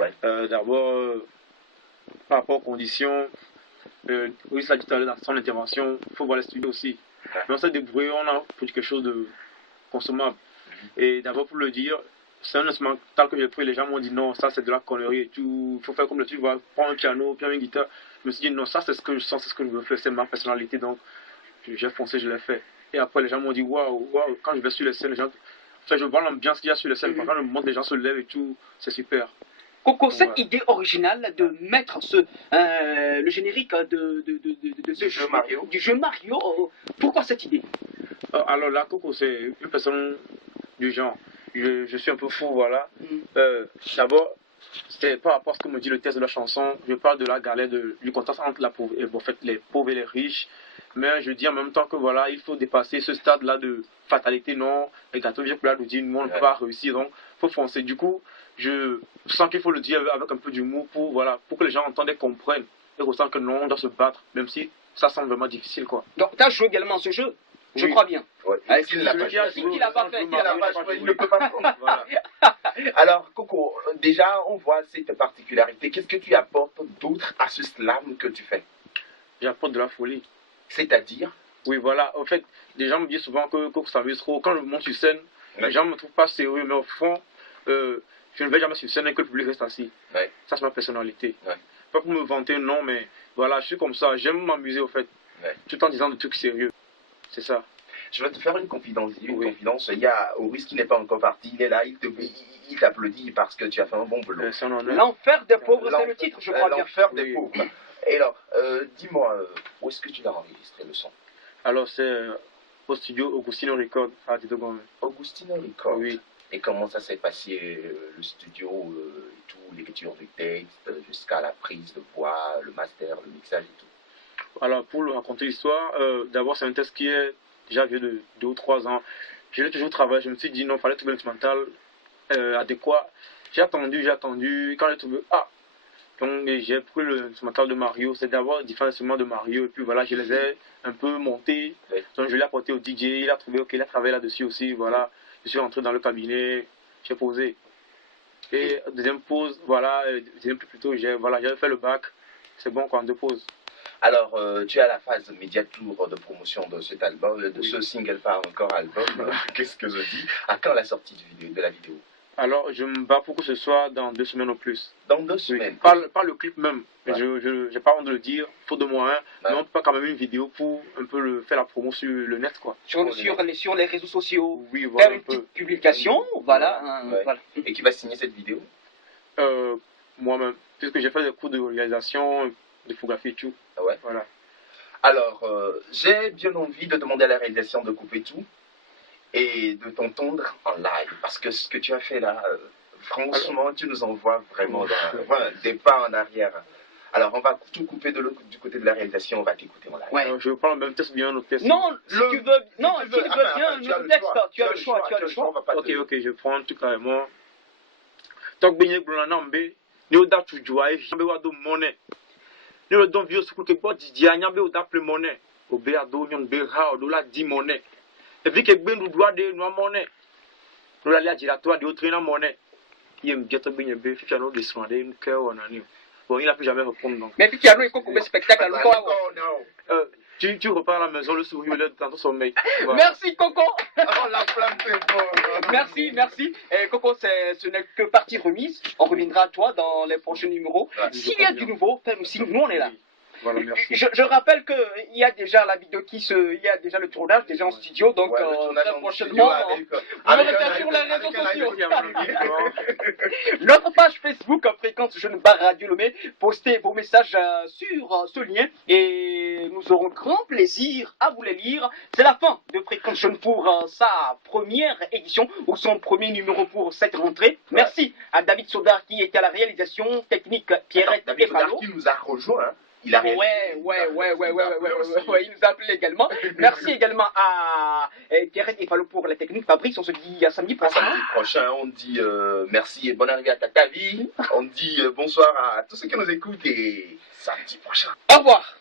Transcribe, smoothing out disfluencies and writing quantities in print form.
Ouais. D'abord, par rapport aux conditions, oui, ça dit tout à l'heure dans son intervention, il faut voir les studios aussi. Ouais. Mais on s'est débrouillé, on a produit quelque chose de consommable. Et d'abord, pour le dire, c'est un instrumental que j'ai pris, les gens m'ont dit non, ça c'est de la connerie et tout, il faut faire comme le tu vois, prendre un piano, puis une guitare. Je me suis dit non, ça c'est ce que je sens, c'est ce que je veux faire, c'est ma personnalité, donc j'ai foncé, je l'ai fait. Et après, les gens m'ont dit waouh, waouh, quand je vais sur les scènes, les gens. Enfin, je vois l'ambiance qu'il y a sur les scènes, quand je monte, les gens se lèvent et tout, c'est super. Coco, cette idée originale de mettre le générique de ce jeu Mario. Du jeu Mario, pourquoi cette idée? Alors là, Coco, c'est une personne du genre. Je suis un peu fou, voilà. D'abord, c'est par rapport à ce que me dit le texte de la chanson, je parle de la galère, du contraste entre les pauvres et les riches. Mais je dis en même temps que voilà, il faut dépasser ce stade-là de fatalité, non. Les gâteaux viennent là nous dire, nous on ne peut pas réussir, donc il faut foncer. Du coup, je sens qu'il faut le dire avec un peu d'humour pour que les gens entendent et comprennent et ressentent que non, on doit se battre, même si ça semble vraiment difficile, quoi. Donc, tu as joué également ce jeu? Je crois bien. Ouais. S'il ne l'a pas fait, il ne peut pas prendre. Voilà. Alors, Coco, déjà, on voit cette particularité. Qu'est-ce que tu apportes d'autre à ce slam que tu fais? J'apporte de la folie. C'est-à-dire? Oui, voilà. En fait, les gens me disent souvent que Coco s'amuse trop. Quand je monte sur scène, les gens ne me trouvent pas sérieux, mais au fond, je ne vais jamais sur scène et que le public reste assis. Ouais. Ça, c'est ma personnalité. Ouais. Pas pour me vanter, non, mais voilà, je suis comme ça. J'aime m'amuser, au fait, tout en disant des trucs sérieux. C'est ça. Je vais te faire une confidence. Confidence. Il y a Oris qui n'est pas encore parti. Il est là, il t'applaudit parce que tu as fait un bon boulot. L'enfer des pauvres, c'est le titre, je crois bien. L'enfer des pauvres. Et alors, dis-moi, où est-ce que tu l'as enregistré le son? Alors, c'est au studio Augustino Record à Tito-Gombe. Augustino Record. Oui. Et comment ça s'est passé, le studio et tout, l'écriture du texte, jusqu'à la prise de voix, le master, le mixage et tout? Alors, pour raconter l'histoire, d'abord, c'est un texte qui est déjà vieux de 2 ou 3 ans. Je l'ai toujours travaillé, je me suis dit non, il fallait trouver l'instrumental adéquat. J'ai attendu, quand j'ai trouvé, donc j'ai pris l'instrumental de Mario, c'est d'abord différents instruments de Mario, et puis voilà, je les ai un peu montés, donc je l'ai apporté au DJ, il a trouvé, ok, il a travaillé là-dessus aussi, voilà, je suis rentré dans le cabinet, j'ai posé. Et deuxième pause, voilà, deuxième plutôt, j'avais fait le bac, c'est bon quoi, en 2 pauses. Alors, tu es à la phase média tour de promotion de cet album, de ce single pas encore album. Qu'est-ce que je dis? À quand la sortie de la vidéo? Alors, je me bats pour que ce soit dans 2 semaines au plus. Dans 2 semaines? Pas le clip même. Ouais. Je n'ai pas honte de le dire, faut de moyens. Mais on peut pas quand même une vidéo pour un peu faire la promo sur le net, quoi. Sur les réseaux sociaux. Oui, voilà. Faire une petite publication, voilà. Voilà. Et qui va signer cette vidéo? Moi-même. Puisque j'ai fait des cours de réalisation, de photographie et tout. Ouais. Voilà. Alors, j'ai bien envie de demander à la réalisation de couper tout et de t'entendre en live. Parce que ce que tu as fait là, franchement, tu nous envoies vraiment des pas en arrière. Alors, on va tout couper du côté de la réalisation, on va t'écouter en live. Ouais. Je prends le même test ou bien un autre test? Non, si tu veux bien un autre texte, tu as le choix. Ok, je prends tout carrément. Donc, bien, nous avons toujours monnaie. Nous avons vu ce que vous dites, nous avons appelé monnaie. Au béado, nous avons la 10 monnaie. Et puis que nous doit de nous monnaie. Nous allons dire à toi de autre monnaie. Il me dit que bien bé, si tu as nous descendre, nous cœur on a nous. Bon, il n'a plus jamais répondre donc. Mais puis tu as nous écouté le spectacle à tu repars à la maison, le sourire là dans ton sommeil. Voilà. Merci Coco. La flamme c'est bon. Merci. Et Coco, ce n'est que partie remise. On reviendra à toi dans les prochains numéros. S'il y a du nouveau, fais-nous signe, nous on est là. Voilà, merci. Je rappelle qu'il y a déjà la vidéo il y a déjà le tournage déjà en studio, donc très prochainement, on revient sur les réseaux sociaux. Notre page Facebook, Fréquence Jeune Bar Radio Lomé, postez vos messages sur ce lien et nous aurons grand plaisir à vous les lire. C'est la fin de Fréquence Jeune pour sa première édition ou son premier numéro pour cette rentrée. Merci à David Sodar qui était à la réalisation technique, Pierrette et Falo. Qui nous a rejoint. Il a il nous a appelé également. Merci également à Pierrette et Falo pour la technique. Fabrice, on se dit à samedi prochain. Samedi prochain, on dit merci et bonne arrivée à ta vie. On dit bonsoir à tous ceux qui nous écoutent et samedi prochain. Au revoir.